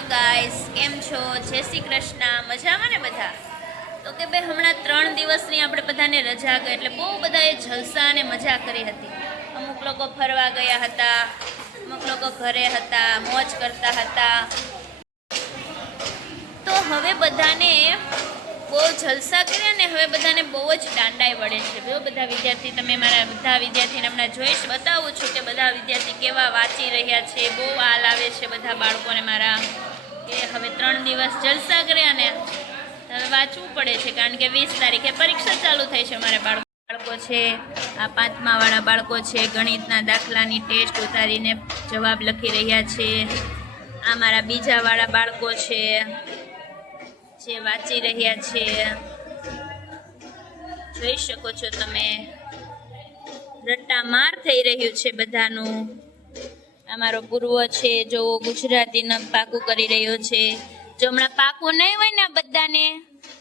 Hello guys, કેમ છો? જય શ્રી કૃષ્ણ. મજામાં ને બધા? તો કે ભાઈ હમણાં 3 દિવસની આપણે બધાને રજા ગઈ એટલે બહુ બધાએ જલસા અને મજા કરી હતી. અમુક લોકો ફરવા ગયા હતા, અમુક લોકો ઘરે હતા, મોજ કરતા હતા. તો હવે બધાને બહુ જલસા કર્યા ને હવે બધાને બહુ જ દાંડાઈ વળે છે. બહુ બધા વિદ્યાર્થી, તમે મારા બધા વિદ્યાર્થીને હમણાં જોઈશ બતાવું છું કે બધા વિદ્યાર્થી કેવા વાંચી રહ્યા છે. બહુ હાલ આવે છે બધા બાળકોને મારા કે હવે 3 દિવસ જલસા કર્યા ને હવે વાંચવું પડે છે કારણ કે 20 તારીખે પરીક્ષા ચાલુ થઈ છે. અમારે બાળકો છે, આ 5મા વાળા બાળકો છે, ગણિતના દાખલાની ટેસ્ટ ઉતારીને જવાબ લખી રહ્યા છે. આ મારા બીજા વાળા બાળકો છે જે વાંચી રહ્યા છે. જોઈ શકો છો તમે, રટ્ટામાર થઈ રહ્યું છે બધાનું. અમારો પૂર્વ છે જો ગુજરાતીને પાકું કરી રહ્યો છે. જો હમણાં પાકું નહીં હોય ને બધાને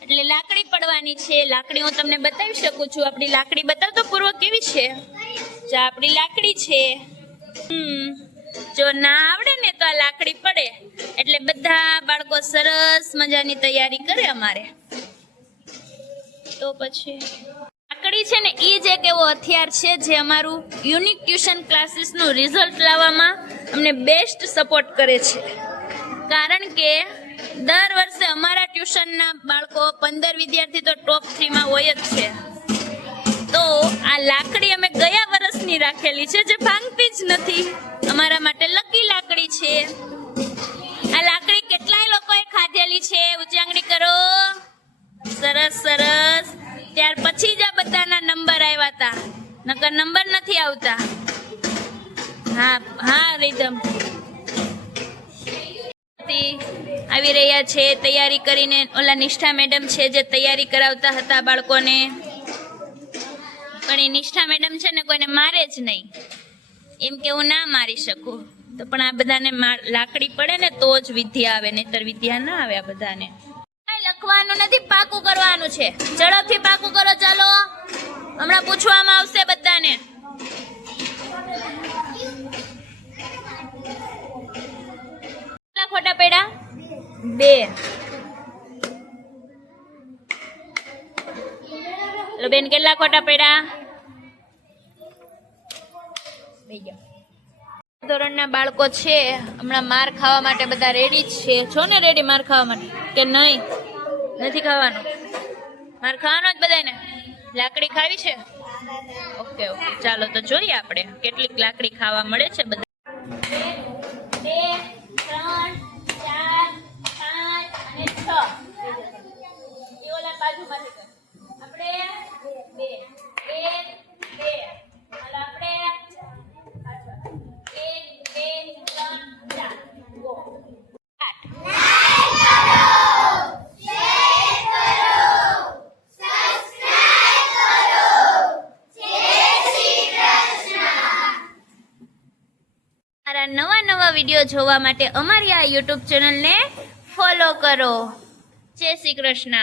એટલે લાકડી પડવાની છે. લાકડી હું તમને બતાવી શકું છું. આપણી લાકડી બતાવતો પૂર્વ કેવી છે? જો આપણી લાકડી છે. જો ના આવડે ને તો આ લાકડી પડે એટલે બધા બાળકો સરસ મજાની તૈયારી કરે અમારે. તો પછી લાકડી છે ને એ જ એક એવો હથિયાર છે જે અમારું યુનિક ટ્યુશન ક્લાસીસનું રિઝલ્ટ લાવવામાં અમને બેસ્ટ સપોર્ટ કરે છે. કારણ કે દર વર્ષે અમારા ટ્યુશનના બાળકો 15 વિદ્યાર્થી તો ટોપ 3માં હોય જ છે. તો આ લાકડી અમે ગયા વર્ષની રાખેલી છે જે ભાંગતી જ નથી. અમારા માટે લકી લાકડી છે. આ લાકડી કેટલાય લોકોએ ખાધેલી છે. ઊંચી આંગળી કરો. સરસ સરસ. ત્યાર પછી જ આ બધાના નંબર આવ્યા હતા, નકર નંબર નથી આવતા. હા હા રીધમ આવી રહ્યા છે તૈયારી કરીને. ઓલા નિષ્ઠા મેડમ છે જે તૈયારી કરાવતા હતા બાળકોને. પણ એ નિષ્ઠા મેડમ છે ને કોઈને મારે જ નહીં. એમ કે હું ના મારી શકું તો પણ આ બધાને લાકડી પડે ને તો જ વિદ્યા આવે, નહીતર વિદ્યા ના આવે. આ બધાને લખવાનું નથી, પાકું કરવાનું છે. ઝડપથી પાકું કરો. ચાલો, હમણાં પૂછવામાં આવશે બધાને. કેટલા ખોટા પડ્યા? 2. બેન કેટલા ખોટા પડ્યા? 2. ધોરણના બાળકો છે હમણાં માર ખાવા માટે બધા રેડી જ છે. છો ને રેડી માર ખાવા માટે કે નહીં? નથી ખાવાનું. માર ખાવાનો જ બધાને. લાકડી ખાવી છે? ઓકે ઓકે, ચાલો તો જોઈએ આપણે કેટલીક લાકડી ખાવા મળે છે બધા. 1 2 3 4 5 અને 6. એ ઓલા બાજુમાંથી આપણે 2 1 2. હાલો આપણે 1 2 3 4 ગો. 8 નવા વિડીયો જોવા માટે અમારી આ યુટ્યુબ ચેનલને ફોલો કરો. જય શ્રી કૃષ્ણ.